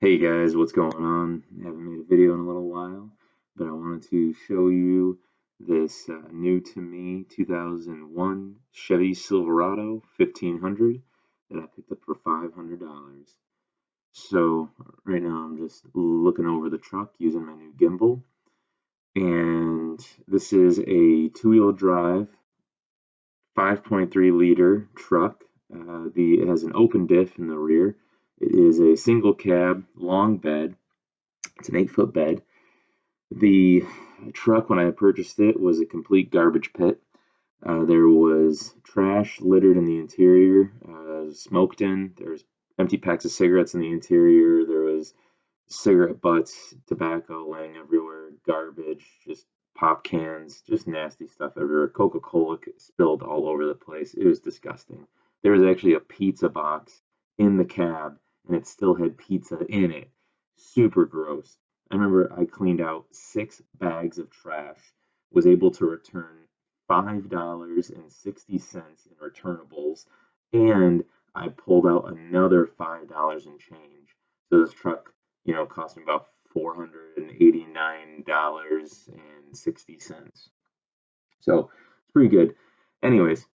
Hey guys, what's going on? I haven't made a video in a little while, but I wanted to show you this new to me 2001 Chevy Silverado 1500 that I picked up for $500. So right now I'm just looking over the truck using my new gimbal, and this is a two-wheel drive 5.3 liter truck. It has an open diff in the rear. It is a single cab, long bed. It's an 8-foot bed. The truck, when I purchased it, was a complete garbage pit. There was trash littered in the interior, smoked in. There was empty packs of cigarettes in the interior. There was cigarette butts, tobacco laying everywhere, garbage, just pop cans, just nasty stuff everywhere. Coca-Cola spilled all over the place. It was disgusting. There was actually a pizza box in the cab, and it still had pizza in it. Super gross. I remember I cleaned out 6 bags of trash, was able to return $5.60 in returnables, and I pulled out another $5 in change. So this truck, cost me about $489.60. So it's pretty good. Anyways,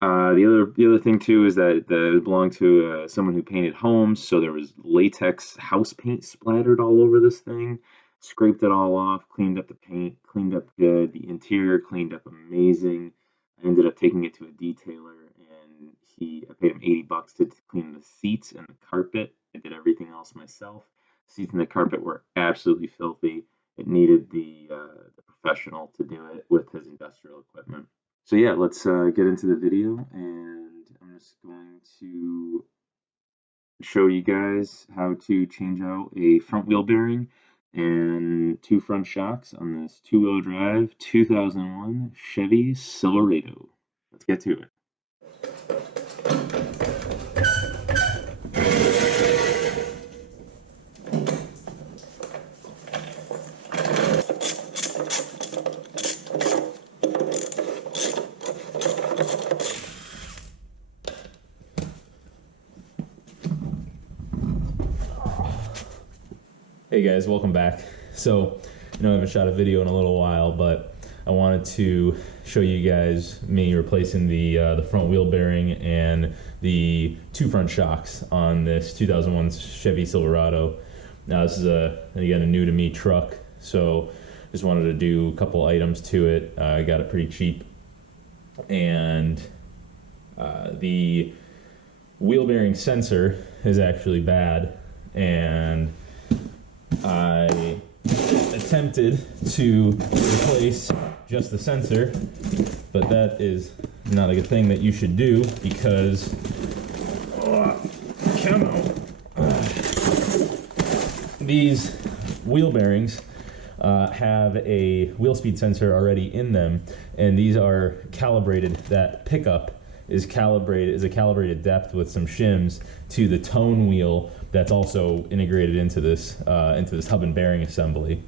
the other thing too is that it belonged to someone who painted homes, so there was latex house paint splattered all over this thing. Scraped it all off, cleaned up the paint, cleaned up good. The interior cleaned up amazing. I ended up taking it to a detailer, and I paid him $80 to clean the seats and the carpet. I did everything else myself. Seats and the carpet were absolutely filthy. It needed the professional to do it with his industrial equipment. So yeah, let's get into the video, and I'm just going to show you guys how to change out a front wheel bearing and 2 front shocks on this two-wheel drive 2001 Chevy Silverado. Let's get to it. Hey guys, welcome back. So, I haven't shot a video in a little while, but I wanted to show you guys me replacing the front wheel bearing and the 2 front shocks on this 2001 Chevy Silverado. Now this is again a new to me truck, so just wanted to do a couple items to it. I got it pretty cheap, and the wheel bearing sensor is actually bad, and I attempted to replace just the sensor, but that is not a good thing that you should do because these wheel bearings have a wheel speed sensor already in them, and these are calibrated. That pickup is a calibrated depth with some shims to the tone wheel that's also integrated into this hub and bearing assembly.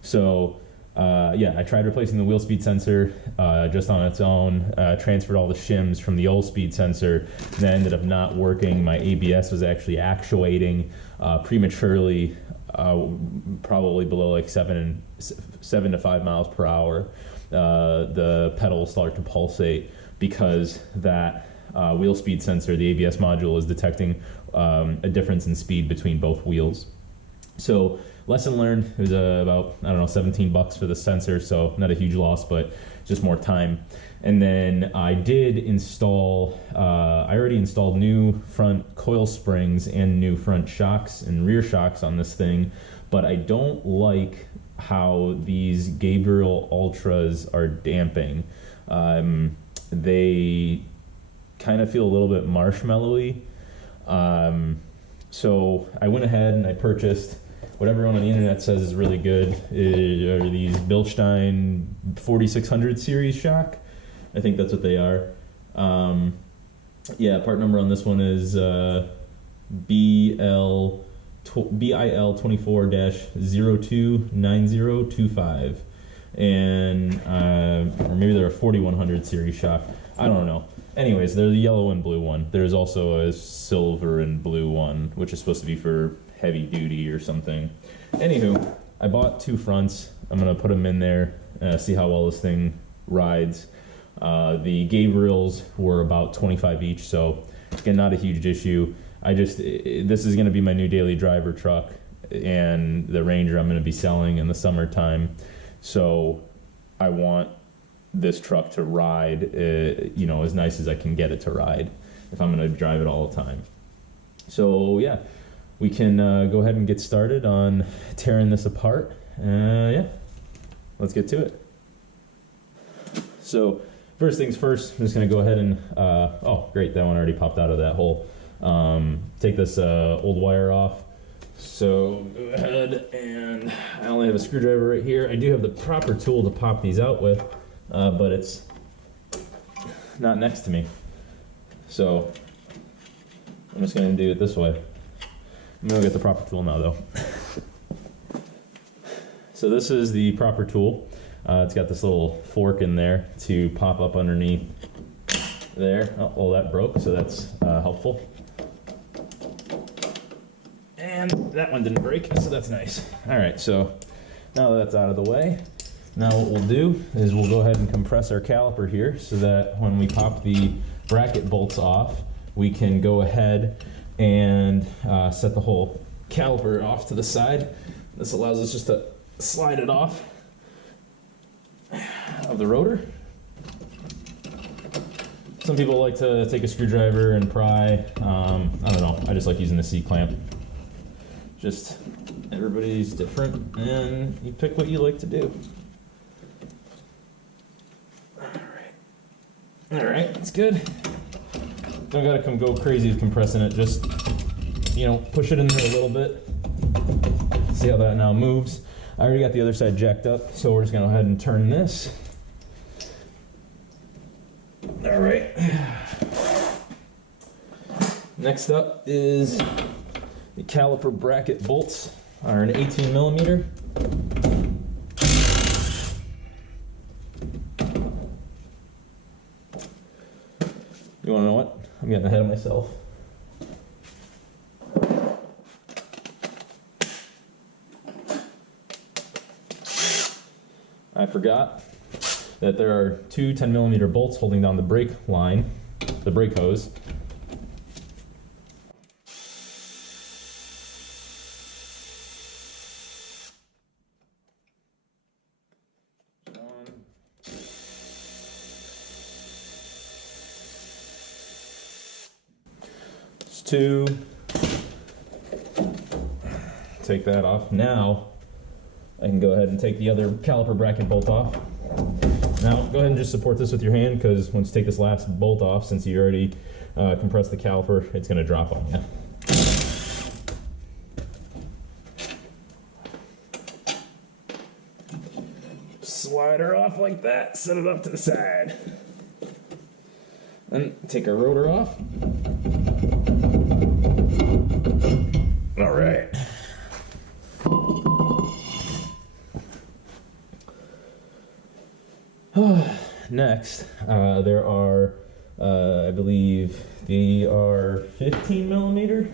So yeah, I tried replacing the wheel speed sensor just on its own, transferred all the shims from the old speed sensor, and that ended up not working. My ABS was actually actuating prematurely, probably below like 7 to 5 miles per hour. The pedals start to pulsate because that wheel speed sensor, the ABS module, is detecting a difference in speed between both wheels. So lesson learned. It was about, I don't know, $17 for the sensor, so not a huge loss, but just more time. And then I did install, I already installed new front coil springs and new front shocks and rear shocks on this thing, but I don't like how these Gabriel Ultras are damping. They kind of feel a little bit marshmallowy. So I went ahead and I purchased what everyone on the internet says is really good, are these Bilstein 4600 series shock. I think that's what they are. Yeah, part number on this one is BIL 24-029025, and or maybe they're a 4100 series shock. I don't know. Anyways, there's a yellow and blue one. There's also a silver and blue one, which is supposed to be for heavy duty or something. Anywho, I bought 2 fronts. I'm gonna put them in there, see how well this thing rides. The Gabriels were about 25 each, so again, not a huge issue. This is gonna be my new daily driver truck, and the Ranger I'm gonna be selling in the summertime. So I want this truck to ride, you know, as nice as I can get it to ride if I'm going to drive it all the time. So yeah, we can go ahead and get started on tearing this apart. Yeah, let's get to it. So first things first, I'm just going to go ahead and, oh great, that one already popped out of that hole. Take this old wire off. So go ahead, and I only have a screwdriver right here. I do have the proper tool to pop these out with, but it's not next to me. So I'm just going to do it this way. I'm going to get the proper tool now though. So this is the proper tool. It's got this little fork in there to pop up underneath there. Oh, well, that broke, so that's helpful. And that one didn't break, so that's nice. All right, so now that that's out of the way, now what we'll do is we'll go ahead and compress our caliper here so that when we pop the bracket bolts off, we can go ahead and set the whole caliper off to the side. This allows us just to slide it off of the rotor. Some people like to take a screwdriver and pry. I don't know, I just like using the C-clamp. Just everybody's different, and you pick what you like to do. All right, that's good. Don't gotta come go crazy with compressing it. Just, you know, push it in there a little bit. See how that now moves. I already got the other side jacked up, so we're just gonna go ahead and turn this. All right. Next up is the caliper bracket bolts are an 18 millimeter. You wanna know what? I'm getting ahead of myself. I forgot that there are 2 10 millimeter bolts holding down the brake line, the brake hose. Two. Take that off. Now I can go ahead and take the other caliper bracket bolt off. Now go ahead and just support this with your hand, because once you take this last bolt off, since you already compressed the caliper, it's going to drop on you. Slide her off like that, set it up to the side. Then take our rotor off. All right. Next, there are, I believe they are 15 millimeter.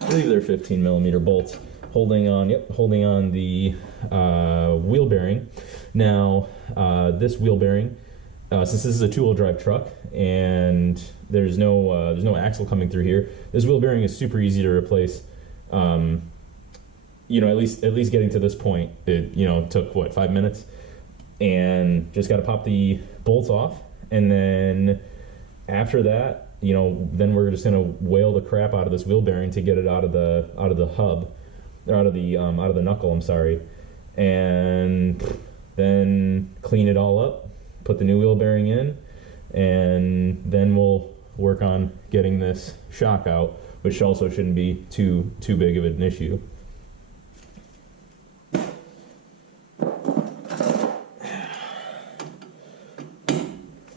I believe they're 15 millimeter bolts holding on. Yep, holding on the wheel bearing. Now, this wheel bearing, since this is a 2-wheel drive truck and there's no axle coming through here, this wheel bearing is super easy to replace. You know, at least getting to this point, it, you know, took what, 5 minutes, and just got to pop the bolts off, and then after that, you know, then we're just gonna whale the crap out of this wheel bearing to get it out of the hub, or out of the knuckle. I'm sorry, and then clean it all up, put the new wheel bearing in, and then we'll work on getting this shock out, which also shouldn't be too big of an issue.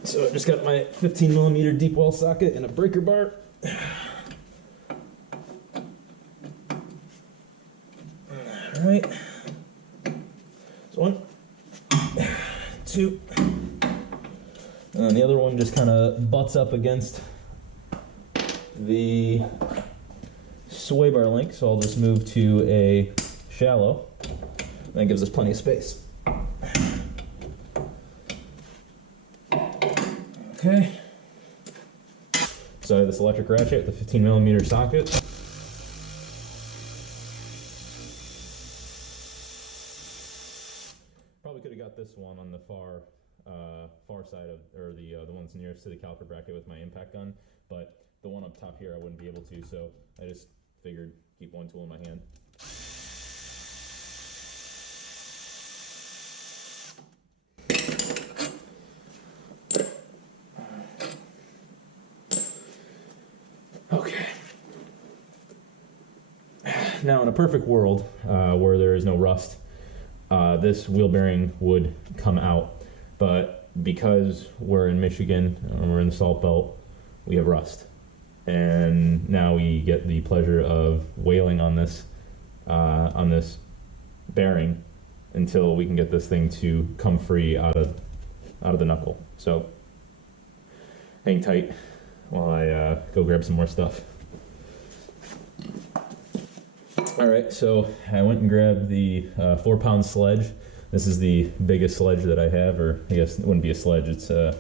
So I just got my 15 millimeter deep well socket and a breaker bar. All right. So 1, 2. And the other one just kind of butts up against the sway bar link, so I'll just move to a shallow. That gives us plenty of space. Okay. So I have this electric ratchet with a 15mm socket. Probably could have got this one on the far side of, or the ones nearest to the caliper bracket with my impact gun, but the one up top here I wouldn't be able to, so I just figured keep one tool in my hand. Okay. Now, in a perfect world where there is no rust, this wheel bearing would come out, but because we're in Michigan and we're in the Salt Belt, we have rust, and now we get the pleasure of wailing on this bearing until we can get this thing to come free out of the knuckle. So hang tight while I go grab some more stuff. Alright, so I went and grabbed the 4-pound sledge. This is the biggest sledge that I have, or I guess it wouldn't be a sledge, it's I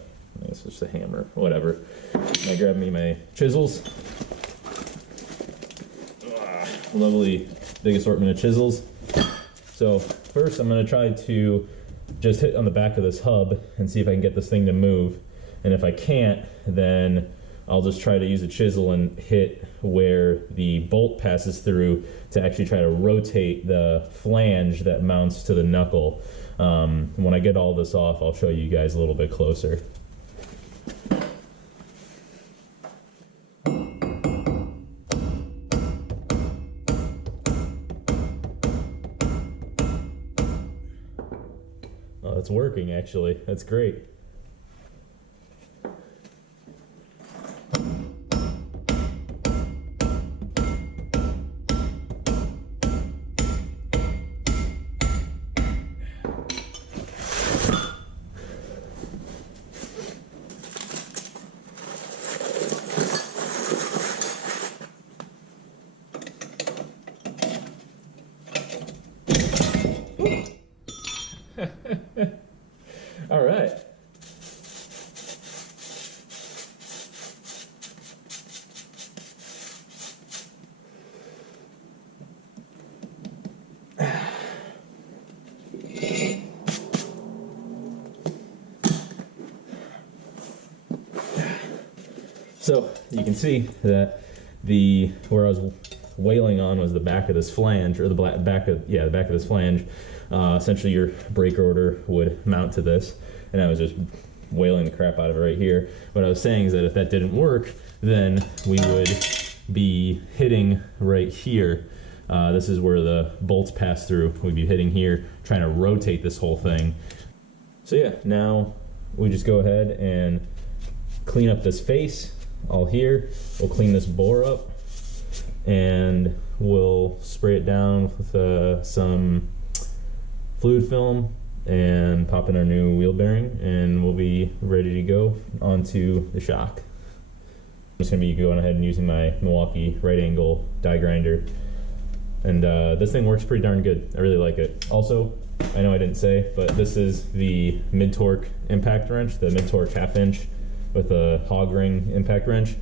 guess it's just a hammer, whatever. And I grabbed me my chisels. Lovely big assortment of chisels. So first I'm going to try to just hit on the back of this hub and see if I can get this thing to move. And if I can't, then I'll just try to use a chisel and hit where the bolt passes through to actually try to rotate the flange that mounts to the knuckle. When I get all this off, I'll show you guys a little bit closer. Oh, that's working actually. That's great. All right. So you can see that where I was wailing on was the back of this flange, or the back of this flange. Essentially your brake rotor would mount to this, and I was just wailing the crap out of it right here. What I was saying is that if that didn't work, then we would be hitting right here. This is where the bolts pass through. We'd be hitting here, trying to rotate this whole thing. So yeah, now we just go ahead and clean up this face all here. We'll clean this bore up, and we'll spray it down with some fluid film and pop in our new wheel bearing, and we'll be ready to go onto the shock. I'm just going to be going ahead and using my Milwaukee right angle die grinder, and this thing works pretty darn good. I really like it. Also, I know I didn't say, but this is the mid-torque impact wrench, the mid-torque 1/2 inch with a hog ring impact wrench.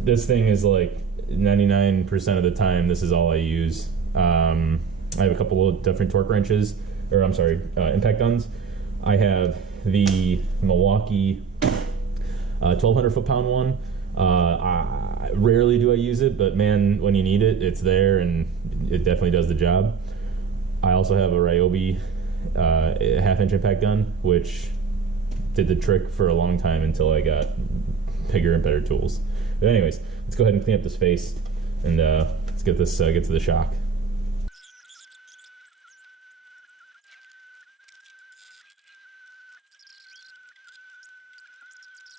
This thing is like 99% of the time, this is all I use. I have a couple of different torque wrenches, or I'm sorry, impact guns. I have the Milwaukee 1200 foot-pound one. Rarely do I use it, but man, when you need it, it's there, and it definitely does the job. I also have a Ryobi 1/2 inch impact gun, which did the trick for a long time until I got bigger and better tools. But anyways, let's go ahead and clean up this face, and let's get this get to the shock.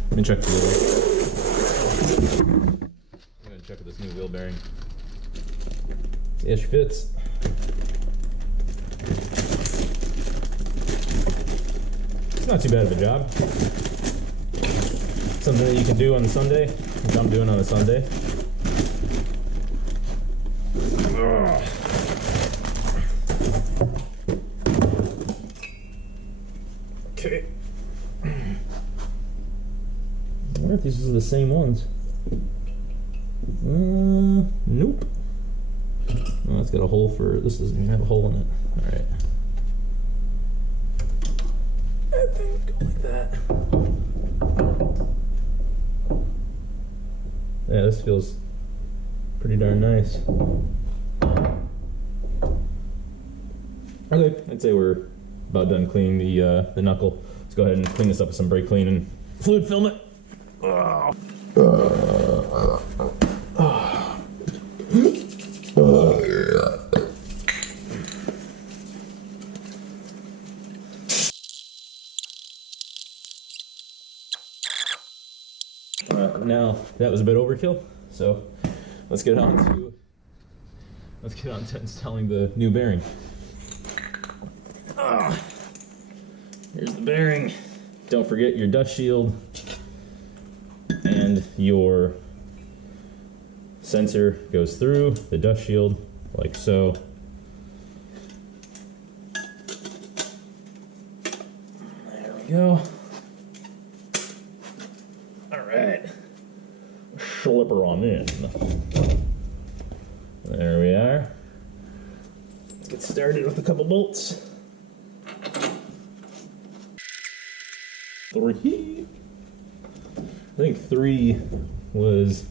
Let me check the wheel. I'm gonna check this new wheel bearing. See if she fits. It's not too bad of a job. something that you can do on the Sunday, which I'm doing on a Sunday. Okay. I wonder if these are the same ones. Nope. Oh, it's got a hole for, this doesn't even have a hole in it. Alright. That thing go like that. Yeah, this feels pretty darn nice. Okay, I'd say we're about done cleaning the knuckle. Let's go ahead and clean this up with some brake clean and fluid film it. Now that was a bit overkill, so let's get on to installing the new bearing. Here's the bearing. Don't forget your dust shield and your sensor goes through the dust shield like so. There we go. Alright. Slipper on in. There we are. Let's get started with a couple bolts. 3. I think 3 was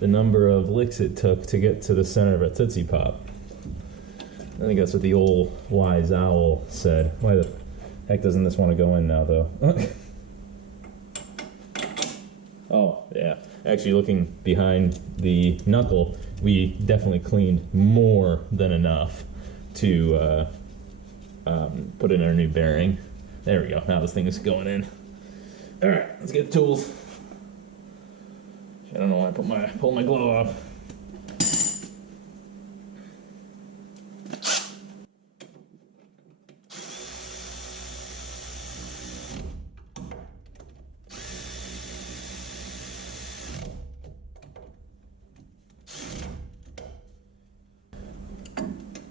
the number of licks it took to get to the center of a Tootsie Pop. I think that's what the old wise owl said. Why the heck doesn't this want to go in now, though? Oh, yeah. Actually, looking behind the knuckle, we definitely cleaned more than enough to put in our new bearing. There we go. Now this thing is going in. All right, let's get the tools. I don't know why I pulled my glove off.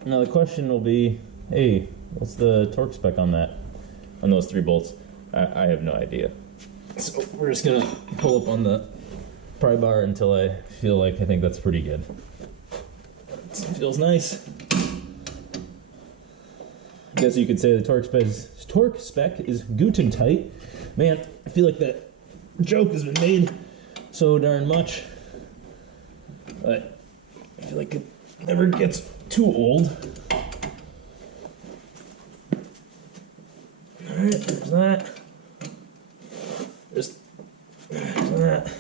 Now the question will be, hey, what's the torque spec on that? On those 3 bolts? I have no idea. So we're just gonna pull up on the pry bar until I feel like I think that's pretty good. It feels nice. I guess you could say the torque spec is Guten tight. Man, I feel like that joke has been made so darn much. But I feel like it never gets too old. Alright, there's that. There's that.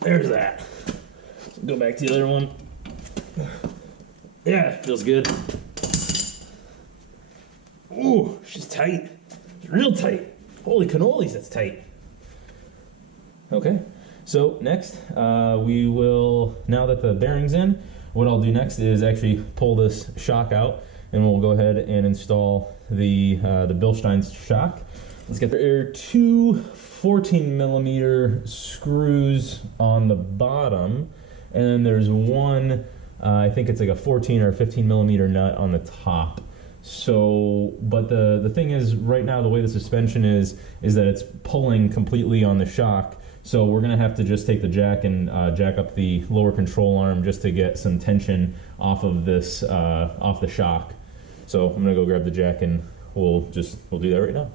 There's that. Go back to the other one. Yeah, feels good. Ooh, she's tight. It's real tight. Holy cannolis, that's tight. Okay, so next we will, now that the bearing's in, what I'll do next is actually pull this shock out and we'll go ahead and install the Bilstein shock. Let's get there are 2 14mm screws on the bottom, and then there's one, I think it's like a 14 or 15mm nut on the top. So, but the thing is, right now the way the suspension is that it's pulling completely on the shock. So we're gonna have to just take the jack and jack up the lower control arm just to get some tension off of this, off the shock. So I'm gonna go grab the jack and we'll do that right now.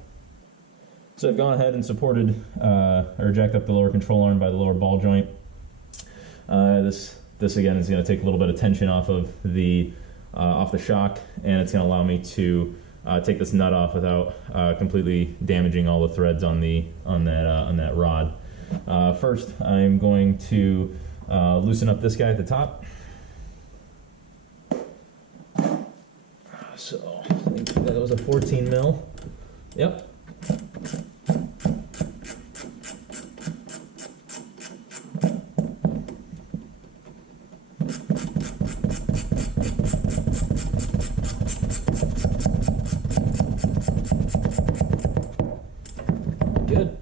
So I've gone ahead and supported or jacked up the lower control arm by the lower ball joint. This again is going to take a little bit of tension off of the shock, and it's going to allow me to take this nut off without completely damaging all the threads on that rod. First, I'm going to loosen up this guy at the top. So I think that was a 14 mil. Yep. Good.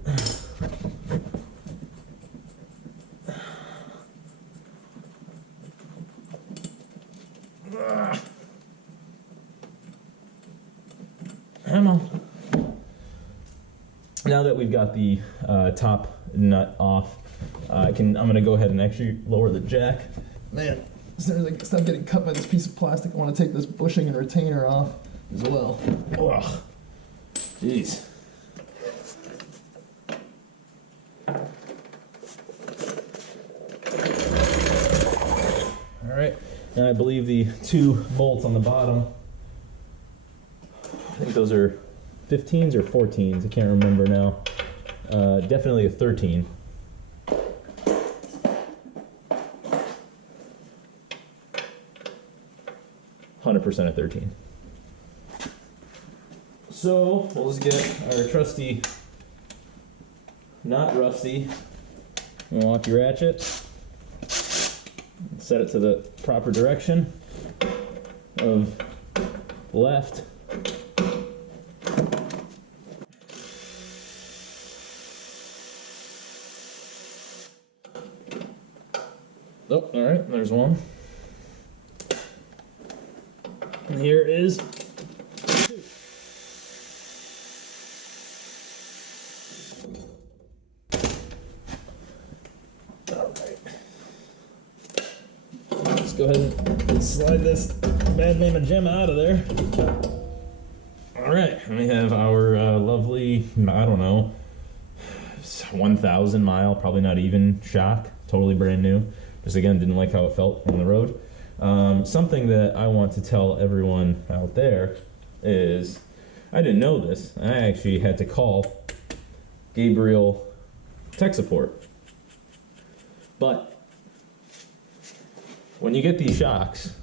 Come on. Now that we've got the top nut off, I'm gonna go ahead and actually lower the jack. Man, as soon as I stop getting cut by this piece of plastic, I want to take this bushing and retainer off as well. Ugh. Jeez. All right, and I believe the 2 bolts on the bottom, I think those are 15s or 14s, I can't remember now. Definitely a 13. %, a 13. So we'll just get our trusty, not rusty, Milwaukee ratchet, set it to the proper direction of left. Oh, all right, there's one. And here is 2. All right. Let's go ahead and slide this bad name of gem out of there. All right, and we have our lovely, I don't know, 1,000 mile, probably not even, shock, totally brand new. Just again, didn't like how it felt on the road. Something that I want to tell everyone out there is, I didn't know this, I actually had to call Gabriel tech support. But when you get these shocks,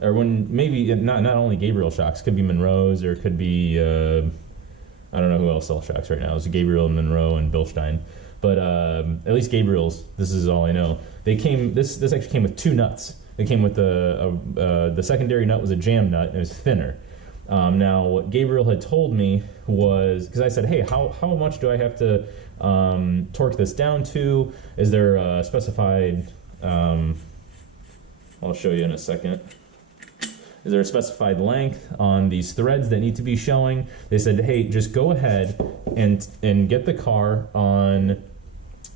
or when maybe not only Gabriel shocks, could be Monroe's, or could be I don't know who else sells shocks right now. It's Gabriel, Monroe, and Bilstein. But at least Gabriel's, this is all I know. They came. This actually came with 2 nuts. It came with the secondary nut was a jam nut. And it was thinner. Now what Gabriel had told me was, because I said, hey, how much do I have to torque this down to? Is there a specified? I'll show you in a second. Is there a specified length on these threads that need to be showing? They said, hey, just go ahead and get the car on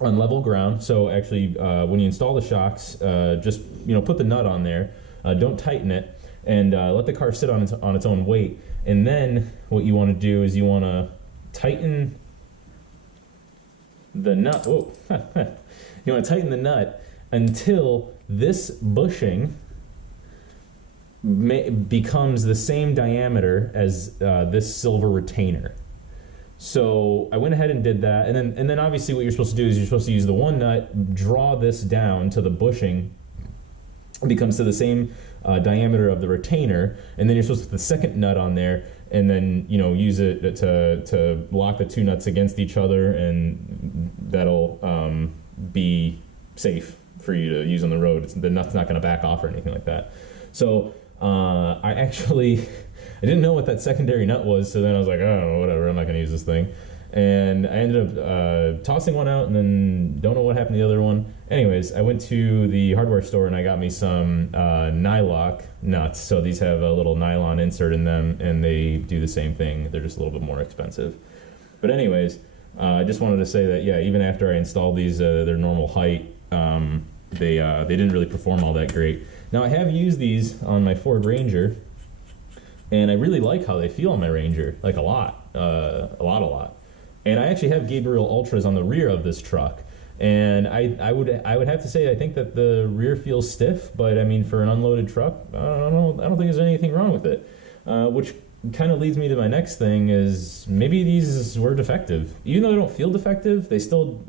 level ground. So actually, when you install the shocks, just put the nut on there. Don't tighten it, and let the car sit on its own weight. And then what you want to do is you want to tighten the nut. Whoa! You want to tighten the nut until this bushing becomes the same diameter as this silver retainer. So I went ahead and did that, and then obviously what you're supposed to do is you're supposed to use the one nut, draw this down to the bushing, it becomes to the same diameter of the retainer, and then you're supposed to put the second nut on there, and then use it to lock the 2 nuts against each other, and that'll be safe for you to use on the road. The nut's not going to back off or anything like that. So I didn't know what that secondary nut was, so then I was like, oh, whatever, I'm not going to use this thing. And I ended up tossing one out, and then don't know what happened to the other one. Anyways, I went to the hardware store and I got me some Nylock nuts. So these have a little nylon insert in them, and they do the same thing. They're just a little bit more expensive. But anyways, I just wanted to say that, yeah, even after I installed these, their normal height, they didn't really perform all that great. Now I have used these on my Ford Ranger, and I really like how they feel on my Ranger, like a lot. And I actually have Gabriel Ultras on the rear of this truck, and I would have to say I think that the rear feels stiff, but I mean for an unloaded truck, I don't think there's anything wrong with it. Which kind of leads me to my next thing is maybe these were defective, even though they don't feel defective. They still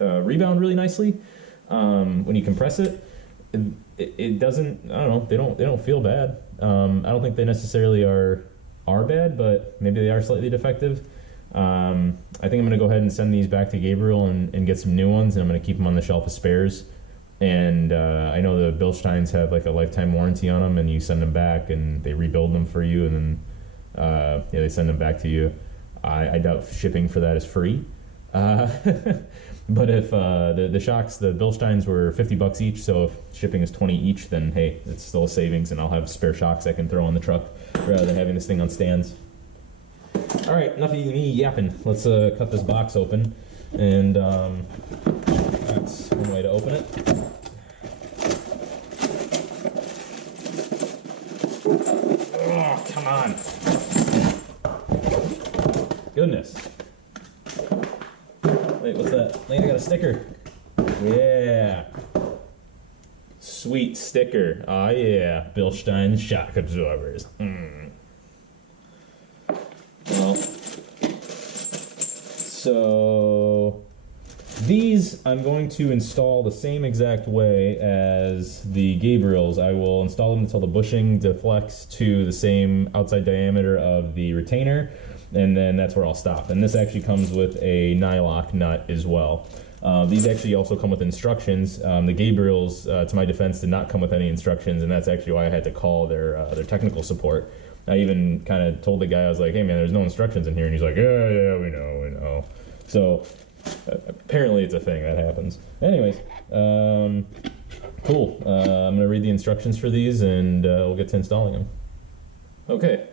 rebound really nicely. When you compress it, it doesn't. I don't know. They don't feel bad. I don't think they necessarily are bad, but maybe they are slightly defective. I think I'm going to go ahead and send these back to Gabriel and get some new ones, and I'm going to keep them on the shelf of spares. And I know the Bilsteins have like a lifetime warranty on them, and you send them back and they rebuild them for you, and then they send them back to you. I doubt shipping for that is free. But if the shocks, the Bilsteins were $50 each, so if shipping is 20 each, then hey, it's still a savings, and I'll have spare shocks I can throw on the truck rather than having this thing on stands. All right, enough of me yapping. Let's cut this box open, and that's one way to open it. Oh, come on. Goodness. Wait, what's that? I think I got a sticker. Yeah. Sweet sticker. Oh yeah. Bilstein shock absorbers. Well, so these I'm going to install the same exact way as the Gabriels. I will install them until the bushing deflects to the same outside diameter of the retainer, and then that's where I'll stop. And this actually comes with a Nylock nut as well. These actually also come with instructions. The Gabriels, to my defense, did not come with any instructions, and that's actually why I had to call their technical support. I even kind of told the guy, I was like, hey man, there's no instructions in here, and he's like, yeah, we know. So apparently it's a thing that happens. Anyways, cool. I'm gonna read the instructions for these, and we'll get to installing them. Okay.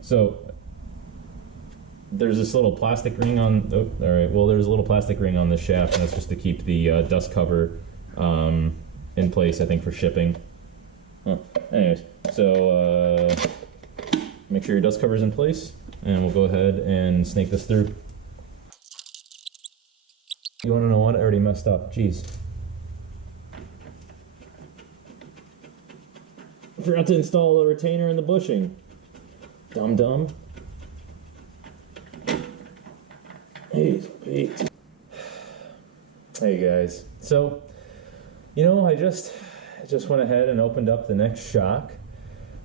So there's this little plastic ring on. Oh, all right. Well, there's a little plastic ring on the shaft, and that's just to keep the dust cover in place, I think, for shipping. Anyways, so make sure your dust cover's in place, and we'll go ahead and snake this through. You want to know what? I already messed up. Jeez. I forgot to install the retainer and the bushing. Dum. Hey guys. So, you know, I just went ahead and opened up the next shock.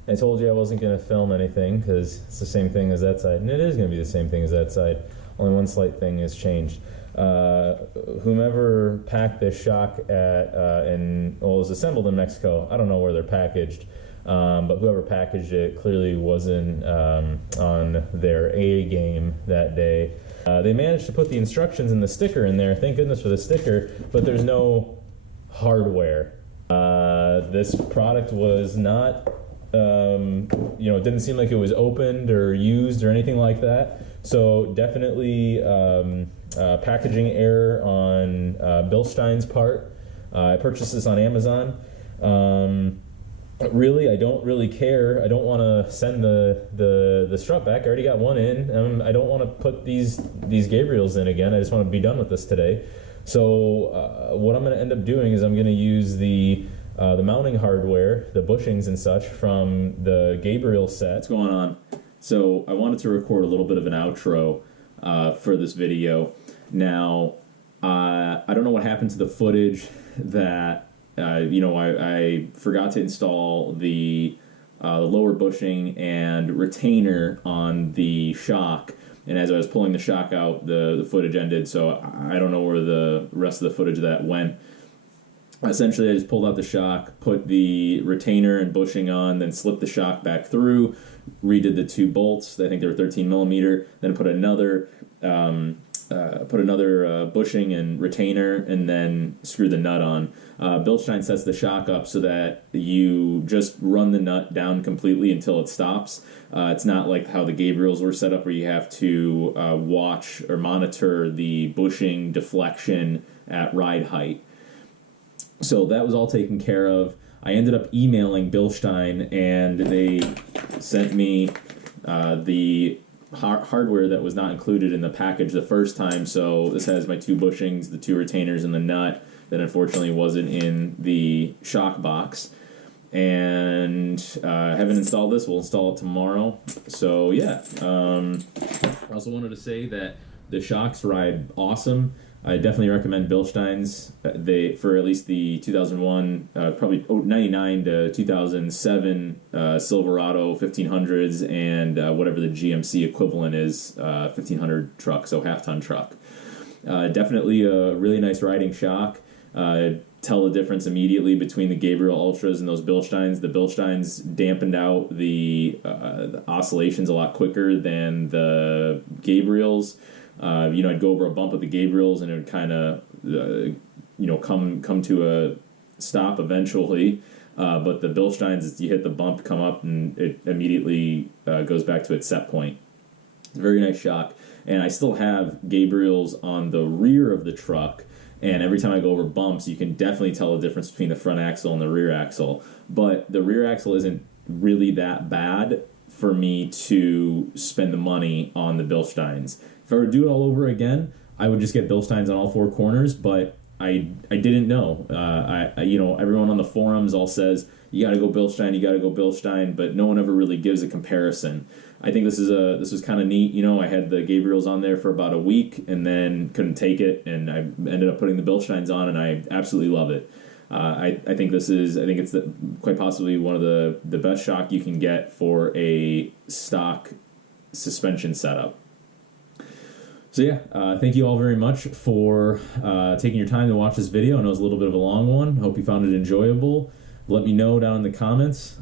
I told you I wasn't going to film anything because it's the same thing as that side, and it is going to be the same thing as that side. Only one slight thing has changed. Whomever packed this shock at it was assembled in Mexico. I don't know where they're packaged. But whoever packaged it clearly wasn't on their A game that day. They managed to put the instructions and the sticker in there, thank goodness for the sticker, but there's no hardware. This product was not, it didn't seem like it was opened or used or anything like that. So definitely packaging error on Bilstein's part. I purchased this on Amazon. Really, I don't really care. I don't want to send the strut back. I already got one in. I don't want to put these Gabriels in again. I just want to be done with this today. So what I'm going to end up doing is I'm going to use the mounting hardware, the bushings and such from the Gabriel set. What's going on? So I wanted to record a little bit of an outro for this video. Now, I don't know what happened to the footage that I forgot to install the lower bushing and retainer on the shock, and as I was pulling the shock out, the footage ended, so I don't know where the rest of the footage of that went. Essentially, I just pulled out the shock, put the retainer and bushing on, then slipped the shock back through, redid the two bolts, I think they were 13 millimeter, then put another bushing and retainer, and then screw the nut on. Bilstein sets the shock up so that you just run the nut down completely until it stops. It's not like how the Gabriels were set up where you have to watch or monitor the bushing deflection at ride height. So that was all taken care of. I ended up emailing Bilstein, and they sent me the hardware that was not included in the package the first time. So this has my two bushings, the two retainers, and the nut that unfortunately wasn't in the shock box. And I haven't installed this. We'll install it tomorrow. So yeah. I also wanted to say that the shocks ride awesome. I definitely recommend Bilstein's. For at least the 2001, probably 99 to 2007 Silverado 1500s and whatever the GMC equivalent is, 1500 truck, so half-ton truck. Definitely a really nice riding shock. Tell the difference immediately between the Gabriel Ultras and those Bilsteins. The Bilsteins dampened out the oscillations a lot quicker than the Gabriels. I'd go over a bump with the Gabriels, and it would kind of, come to a stop eventually. But the Bilsteins, you hit the bump, come up, and it immediately goes back to its set point. It's a very nice shock. And I still have Gabriels on the rear of the truck, and every time I go over bumps, you can definitely tell the difference between the front axle and the rear axle. But the rear axle isn't really that bad for me to spend the money on the Bilsteins. If I were to do it all over again, I would just get Bilsteins on all four corners, but I didn't know. Everyone on the forums all says, you got to go Bilstein, but no one ever really gives a comparison. I think this was kind of neat. I had the Gabriels on there for about a week and then couldn't take it, and I ended up putting the Bilsteins on, and I absolutely love it. I think it's quite possibly one of the best shock you can get for a stock suspension setup. So yeah, thank you all very much for taking your time to watch this video. I know it's a little bit of a long one. Hope you found it enjoyable. Let me know down in the comments.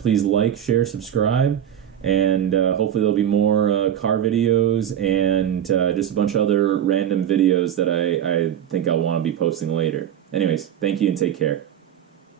Please like, share, subscribe, and hopefully there'll be more car videos and just a bunch of other random videos that I think I'll want to be posting later. Anyways, thank you and take care.